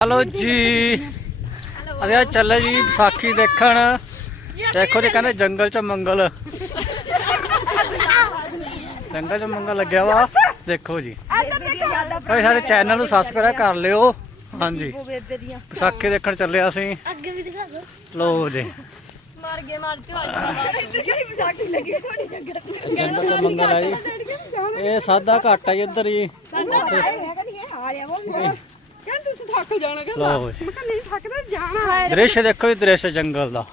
Hello ਜੀ। ਅੱਜ ਚੱਲੇ ਜੀ ਵਿਸਾਖੀ ਦੇਖਣ। ਦੇਖੋ ਜੀ ਕਹਿੰਦੇ ਜੰਗਲ ਚ ਮੰਗਲ। ਜੰਗਲ ਚ ਮੰਗਲ ਲੱਗਿਆ ਵਾ। ਦੇਖੋ ਜੀ। ਭਾਈ ਸਾਡੇ ਚੈਨਲ ਨੂੰ ਸਬਸਕ੍ਰਾਈਬ ਕਰ ਲਿਓ। ਹਾਂਜੀ। ਵਿਸਾਖੀ ਦੇਖਣ ਚੱਲੇ ਅਸੀਂ। ਅੱਗੇ ਵੀ ਦਿਖਾ ਦੋ ਲੋ ਜੀ ਮਰ ਗਏ ਮਰ ਚੋ ਜੰਗਲ ਚ ਮੰਗਲ ਆ ਜੀ ਇਹ ਸਾਦਾ ਘਾਟ ਆ। ਜੀ ਇੱਧਰ ਜੀ। ਜੀ ਦ੍ਰਿਸ਼ ਦੇਖੋ ਜੀ ਦ੍ਰਿਸ਼ ਜੰਗਲ ਦਾ।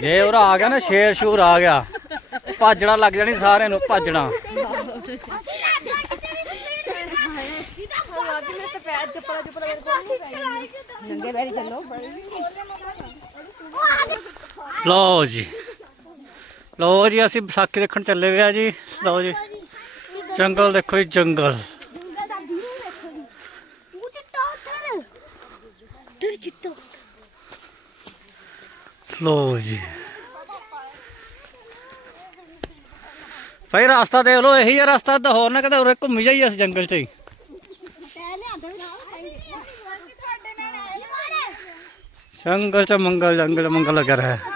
ਜੇ ਉਹ ਆ ਗਿਆ ਨਾ ਸ਼ੇਰ ਸ਼ੂਰ ਆ ਗਿਆ। ਭੱਜਣਾ ਲੱਗ ਜਾਣੀ ਸਾਰਿਆਂ ਨੂੰ ਭੱਜਣਾ ਨੰਗੇ ਚੱਲੋ ਲਓ ਜੀ। ਲਓ ਜੀ ਅਸੀਂ ਵਿਸਾਖੀ ਦੇਖਣ ਚੱਲੇ ਗਏ ਆ ਜੀ। ਲਓ ਜੀ। ਜੰਗਲ ਦੇਖੋ ਜੀ, ਜੰਗਲ। ਉਹ ਚਿੱਟਾ ਉੱਧਰ ਦਰ ਚਿੱਟਾ ਲਓ ਜੀ। ਭਾਈ ਰਸਤਾ ਦੇਖ ਲਓ, ਇਹੀ ਆ ਰਸਤਾ, ਤਾਂ ਹੋਰ ਨਾ ਕਿਤੇ ਉਰੇ ਘੁੰਮੀ ਜਾਈਏ ਅਸੀਂ ਜੰਗਲ 'ਚ ਹੀ। ਜੰਗਲ 'ਚ ਮੰਗਲ ਜੰਗਲ ਮੰਗਲ ਲੱਗਾ ਰਿਹਾ